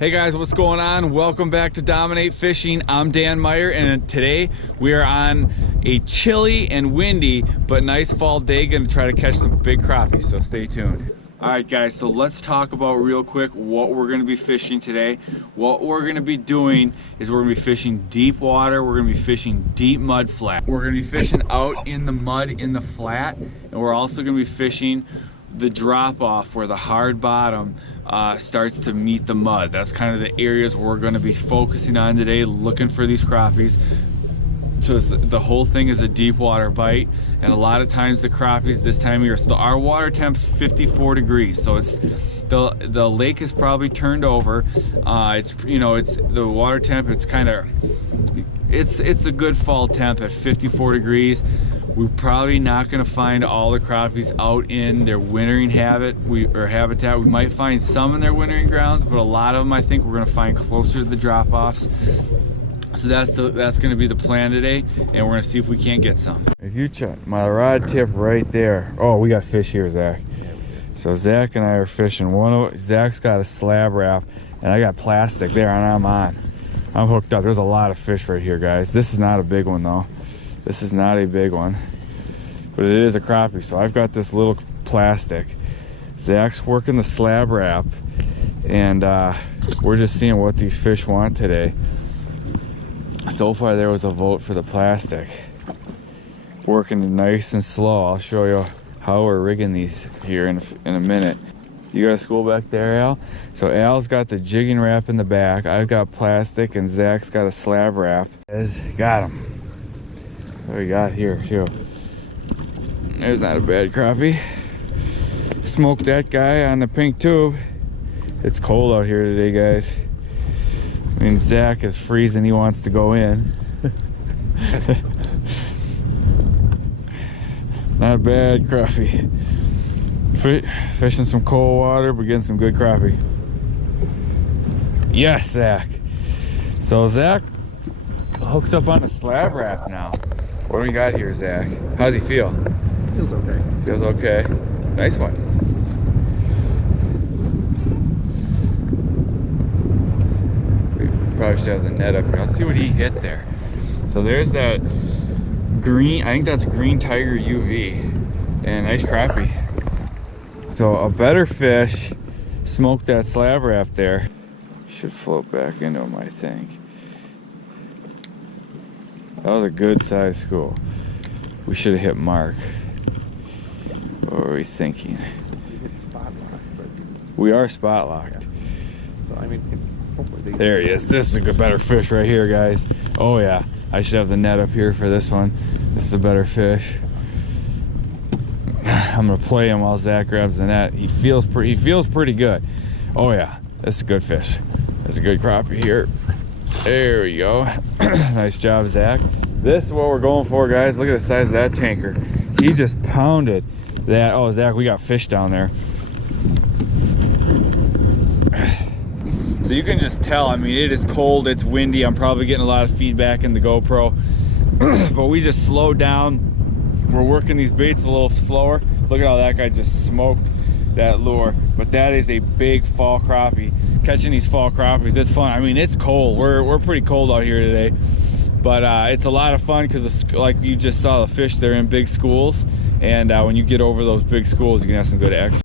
Hey guys, what's going on? Welcome back to Dominate Fishing. I'm Dan Meyer, and today we are on a chilly and windy but nice fall day. Gonna try to catch some big crappies, so stay tuned. All right guys, so let's talk about real quick what we're gonna be fishing today. What we're gonna be doing is we're gonna be fishing deep water, we're gonna be fishing deep mud flat. We're gonna be fishing out in the mud in the flat, and we're also gonna be fishing the drop off where the hard bottom starts to meet the mud. That's kind of the areas we're going to be focusing on today, looking for these crappies. So the whole thing is a deep water bite, and a lot of times the crappies this time of year, so our water temp's 54 degrees, so it's the lake is probably turned over. It's the water temp, it's a good fall temp at 54 degrees. We're probably not going to find all the crappies out in their wintering habitat. We might find some in their wintering grounds, but a lot of them I think we're going to find closer to the drop-offs. So that's going to be the plan today, and we're going to see if we can't get some. If you check my rod tip right there. Oh, we got fish here, Zach. So Zach and I are fishing. Zach's got a slab wrap, and I got plastic there, and I'm hooked up. There's a lot of fish right here, guys. This is not a big one though. This is not a big one, but it is a crappie. So I've got this little plastic. Zach's working the slab wrap, and we're just seeing what these fish want today. So far there was a vote for the plastic. Working nice and slow. I'll show you how we're rigging these here in a minute. You got a school back there, Al? So Al's got the jigging wrap in the back. I've got plastic, and Zach's got a slab wrap. Got him. What we got here too? There's not a bad crappie. Smoked that guy on the pink tube. It's cold out here today, guys. I mean, Zach is freezing. He wants to go in. Not a bad crappie. Fishing some cold water, but getting some good crappie. Yes, Zach. So Zach hooks up on the slab wrap now. What do we got here, Zach? How's he feel? Feels okay. Feels okay. Nice one. We probably should have the net up here. Let's see what he hit there. So there's that green, I think that's green tiger UV, and nice crappie. So a better fish smoked that slab wrap there. Should float back into him, I think. That was a good size school. We should have hit mark. What were we thinking? It's spot locked, but we are spot locked. Yeah. So I mean, hopefully there he is. This is a good, better fish right here, guys. Oh yeah, I should have the net up here for this one. This is a better fish. I'm gonna play him while Zach grabs the net. He feels pretty good. Oh yeah, this is a good fish. There's a good crappie here. There we go. Nice job, Zach. This is what we're going for, guys. Look at the size of that tanker. He just pounded that. Oh, Zach, we got fish down there. So you can just tell, I mean, it is cold, it's windy. I'm probably getting a lot of feedback in the GoPro. But we just slowed down. We're working these baits a little slower. Look at how that guy just smoked that lure. But that is a big fall crappie. Catching these fall crappies, it's fun. I mean, it's cold. We're pretty cold out here today, but it's a lot of fun because, like you just saw, the fish, they're in big schools, and when you get over those big schools, you can have some good action.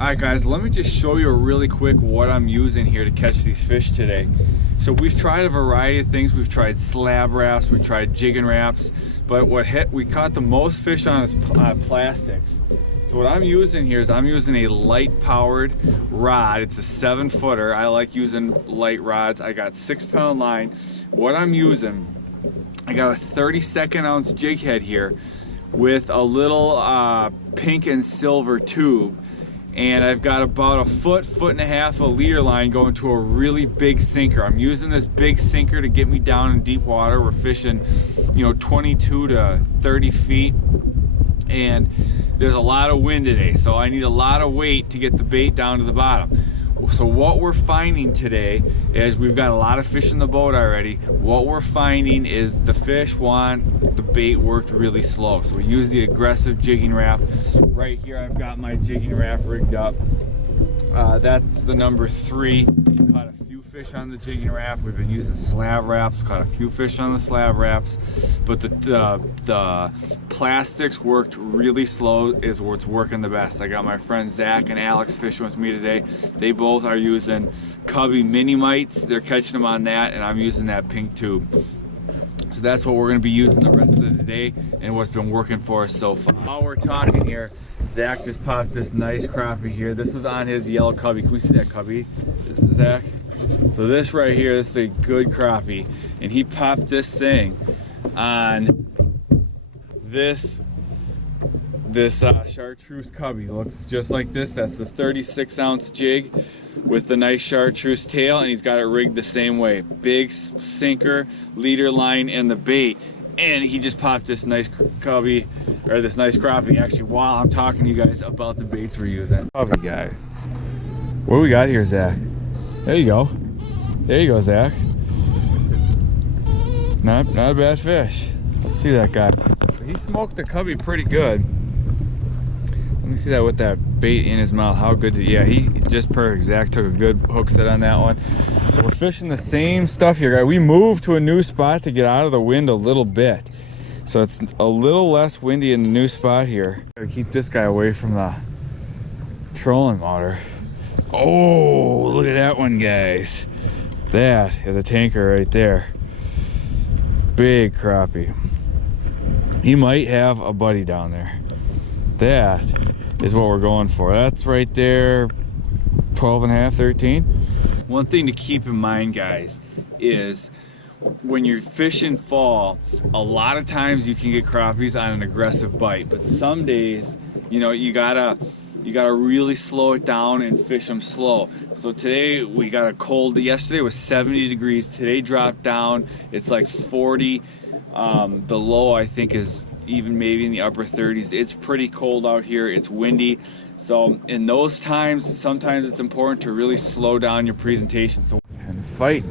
All right, guys, let me just show you really quick what I'm using here to catch these fish today. So we've tried a variety of things. We've tried slab wraps, we've tried jigging wraps, but we caught the most fish on is plastics. So what I'm using here is I'm using a light powered rod. It's a 7-footer. I like using light rods. I got 6-pound line. What I'm using, I got a 32nd ounce jig head here with a little pink and silver tube. And I've got about a foot and a half of leader line going to a really big sinker. I'm using this big sinker to get me down in deep water. We're fishing, 22 to 30 feet. And there's a lot of wind today, so I need a lot of weight to get the bait down to the bottom. So what we're finding today is we've got a lot of fish in the boat already. What we're finding is the fish want the bait worked really slow. So we use the aggressive jigging wrap. Right here I've got my jigging wrap rigged up. That's the number 3. Caught a few fish on the jigging wrap. We've been using slab wraps. Caught a few fish on the slab wraps, but the plastics worked really slow. Is what's working the best. I got my friends Zach and Alex fishing with me today. They both are using Cubby mini mites. They're catching them on that, and I'm using that pink tube. So that's what we're going to be using the rest of the day, and what's been working for us so far. While we're talking here, Zach just popped this nice crappie here. This was on his yellow cubby. Can we see that cubby, Zach? So this right here, this is a good crappie, and he popped this thing on this chartreuse cubby. Looks just like this. That's the 36-ounce jig with the nice chartreuse tail, and he's got it rigged the same way. Big sinker, leader line, and the bait. And he just popped this nice cubby, or this nice crappie, actually, while I'm talking to you guys about the baits we're using. Cubby, guys. What do we got here, Zach? There you go. There you go, Zach. Not a bad fish. Let's see that guy. So he smoked the cubby pretty good. Let me see that with that bait in his mouth. How good did he? Yeah, he just perfect. Zach took a good hook set on that one. So we're fishing the same stuff here, guys. We moved to a new spot to get out of the wind a little bit. So it's a little less windy in the new spot here. Gotta keep this guy away from the trolling motor. Oh, look at that one, guys. That is a tanker right there. Big crappie. He might have a buddy down there. That is what we're going for. That's right there, 12 and a half, 13. One thing to keep in mind, guys, is when you're fishing fall, a lot of times you can get crappies on an aggressive bite, but some days, you know, you gotta really slow it down and fish them slow. So today we got a cold. Yesterday was 70 degrees. Today dropped down. It's like 40. The low, I think, is even maybe in the upper 30s. It's pretty cold out here. It's windy. So in those times, sometimes it's important to really slow down your presentation. So and fight.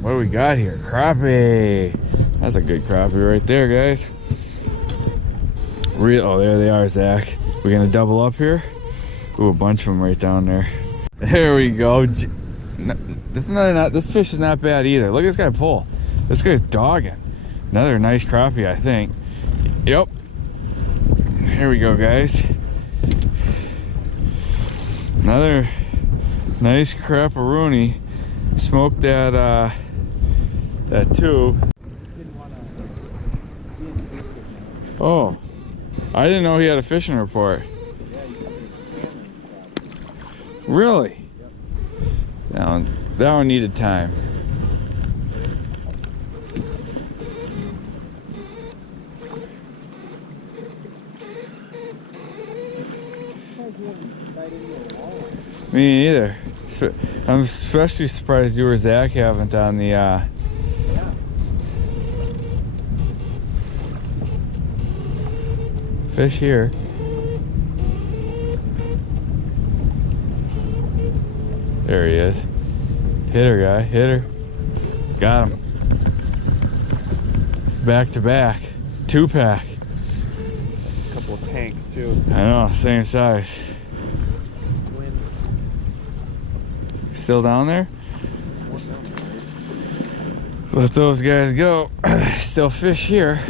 What do we got here? Crappie. That's a good crappie right there, guys. Oh, there they are, Zach. We're gonna double up here. Ooh, a bunch of them right down there. There we go. This fish is not bad either. Look at this guy pull. This guy's dogging. Another nice crappie, I think. Yep. Here we go, guys. Another nice crapperoonie. Smoked that tube. Oh, I didn't know he had a fishing report. Really? That one needed time. Me neither. I'm especially surprised you or Zach haven't on the fish here. There he is. Hit her, guy. Hit her. Got him. It's back to back. 2-pack. A couple of tanks too. I know, same size. Twins. Still down there? Let those guys go. Still fish here.